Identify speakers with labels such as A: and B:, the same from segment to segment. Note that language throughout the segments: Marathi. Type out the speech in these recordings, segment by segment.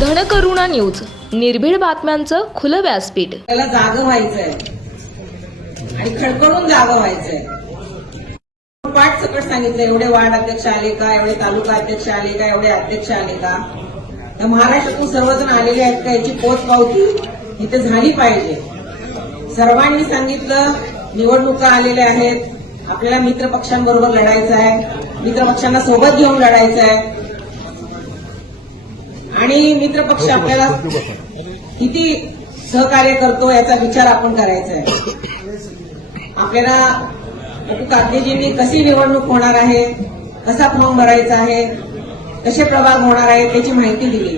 A: धनकरुणा न्यूज निर्भीड बातम्यांचं खुलं व्यासपीठ.
B: त्याला जागं व्हायचंय. आणि खडखडून जाग व्हायचंय. पाठ सकट सांगितलं एवढे वार्ड अध्यक्ष आले का एवढे तालुका अध्यक्ष आले का एवढे अध्यक्ष आले का? तर महाराष्ट्रातून सर्वजण आलेले आहेत का याची पोच पावती इथे झाली पाहिजे. सर्वांनी सांगितलं निवडणुका आलेल्या आहेत. आपल्याला मित्र पक्षांबरोबर लढायचं आहे. मित्र पक्षांना सोबत घेऊन लढायचं आहे. आणि मित्र पक्ष आपल्याला किती सहकार्य करतो याचा विचार आपण करायचा आहे. आपल्याला अपू कागदेजींनी कशी निवडणूक होणार आहे कसा फॉर्म भरायचा आहे कसे प्रभाग होणार आहे त्याची माहिती दिली.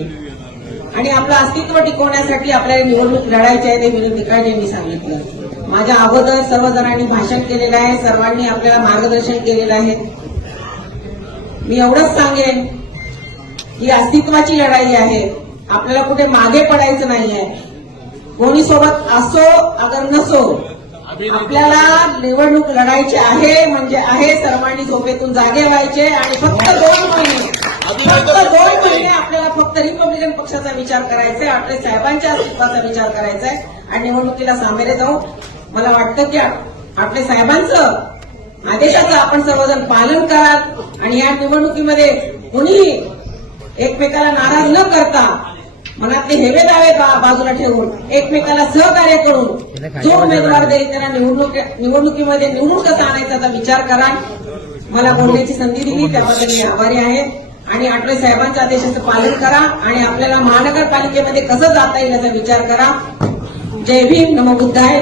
B: आणि आपलं अस्तित्व टिकवण्यासाठी आपल्याला निवडणूक लढायची आहे ते विनोद निकाळजेंनी सांगितलं. माझ्या अगोदर सर्वजणांनी भाषण केलेलं आहे सर्वांनी आपल्याला मार्गदर्शन केलेलं आहे. मी एवढंच सांगेन ही अस्तित्वाची लढाई आहे. आपल्याला कुठे मागे पडायचं नाहीये. कोणी सोबत असो अगर नसो आपल्याला निवडणूक लढायची आहे म्हणजे आहे सर्वांनी झोपेतून जागे व्हायचे आणि फक्त दोन महिने फक्त दोन महिने आपल्याला फक्त रिपब्लिकन पक्षाचा विचार करायचा आहे आपल्या साहेबांच्या अस्तित्वाचा विचार करायचा आहे आणि निवडणुकीला सामोरे जाऊ. मला वाटतं की आपल्या साहेबांचं आदेशाचं आपण सर्वजण पालन कराल आणि या निवडणुकीमध्ये कुणीही एकमेकाला नाराज न करता मनातले हेवे दावे बाजूला ठेवून एकमेकाला सहकार्य करून जो उमेदवार देईल त्यांना निवडणूक निवडणुकीमध्ये निवडून कसा आणायचा याचा विचार करा. मला बोलण्याची संधी दिली त्याबद्दल मी आभारी आहे आणि आठवले साहेबांच्या आदेशाचं पालन करा आणि आपल्याला महानगरपालिकेमध्ये कसं जाता येईल याचा विचार करा. जय भीम नमो बुद्धाय.